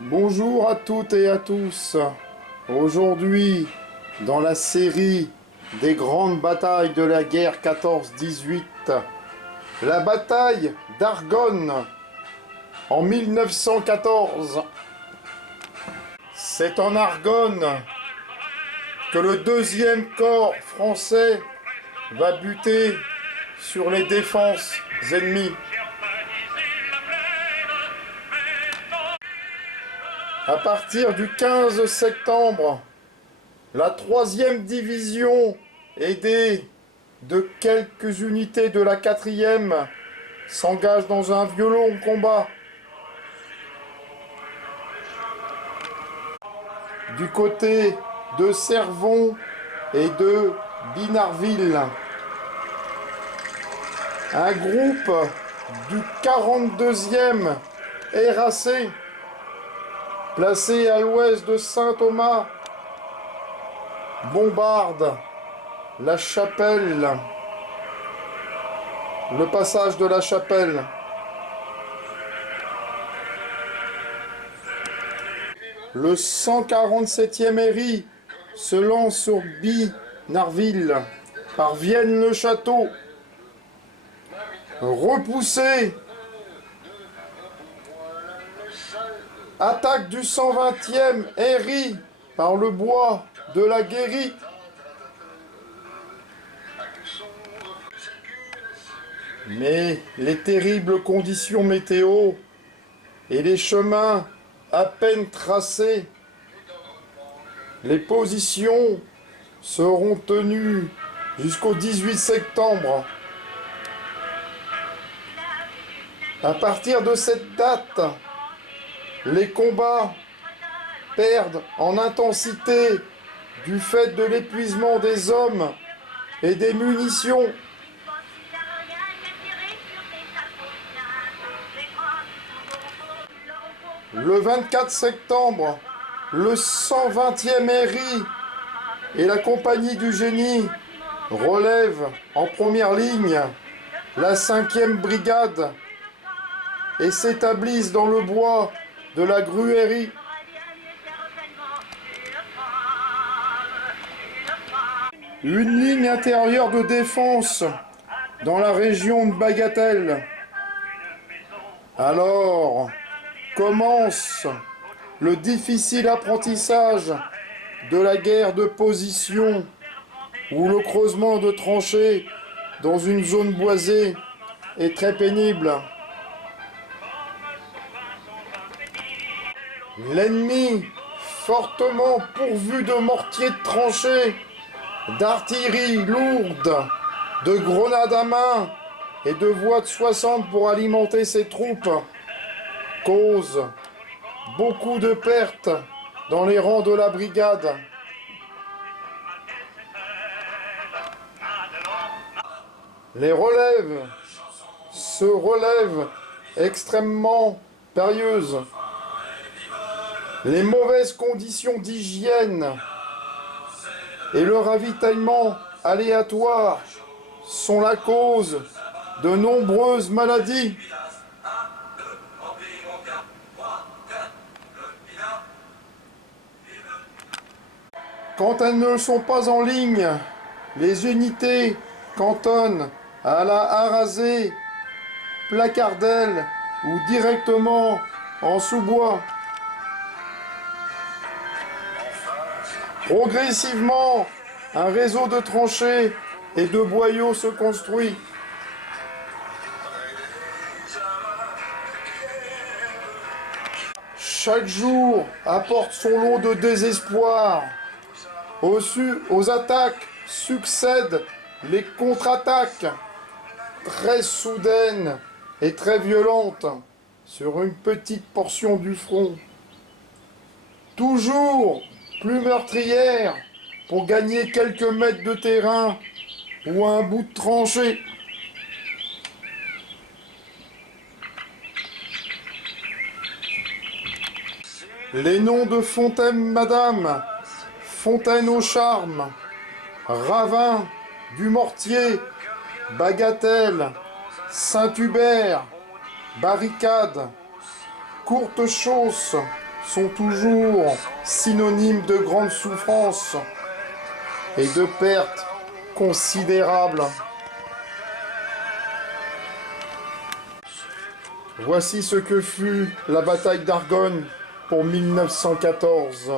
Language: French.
Bonjour à toutes et à tous. Aujourd'hui, dans la série des grandes batailles de la guerre 14-18, la bataille d'Argonne en 1914. C'est en Argonne que le deuxième corps français va buter sur les défenses ennemies. À partir du 15 septembre, la 3e division, aidée de quelques unités de la 4e, s'engage dans un violent combat. Du côté de Cervon et de Binarville, un groupe du 42e RAC, placé à l'ouest de Saint-Thomas, bombarde la chapelle, le passage de la chapelle. Le 147e RI se lance sur Binarville par Vienne-le-Château, repoussé. Attaque du 120e RI par le bois de la Guérie. Mais les terribles conditions météo et les chemins à peine tracés, les positions seront tenues jusqu'au 18 septembre. À partir de cette date, les combats perdent en intensité du fait de l'épuisement des hommes et des munitions. Le 24 septembre, le 120e RI et la compagnie du génie relèvent en première ligne la 5e brigade et s'établissent dans le bois de la Gruerie. Une ligne intérieure de défense dans la région de Bagatelle. Alors commence le difficile apprentissage de la guerre de position, où le creusement de tranchées dans une zone boisée est très pénible. L'ennemi, fortement pourvu de mortiers de tranchées, d'artillerie lourde, de grenades à main et de voies de 60 pour alimenter ses troupes, cause beaucoup de pertes dans les rangs de la brigade. Les relèves se relèvent extrêmement périlleuses. Les mauvaises conditions d'hygiène et le ravitaillement aléatoire sont la cause de nombreuses maladies. Quand elles ne sont pas en ligne, les unités cantonnent à la Harazé, Placardel ou directement en sous-bois. Progressivement, un réseau de tranchées et de boyaux se construit. Chaque jour apporte son lot de désespoir. Aux attaques succèdent les contre-attaques, très soudaines et très violentes, sur une petite portion du front. Toujours plus meurtrières pour gagner quelques mètres de terrain ou un bout de tranchée. Les noms de Fontaine Madame, Fontaine au Charme, Ravin, du Mortier, Bagatelle, Saint-Hubert, Barricade, Courte Chausse, sont toujours synonymes de grandes souffrances et de pertes considérables. Voici ce que fut la bataille d'Argonne pour 1914.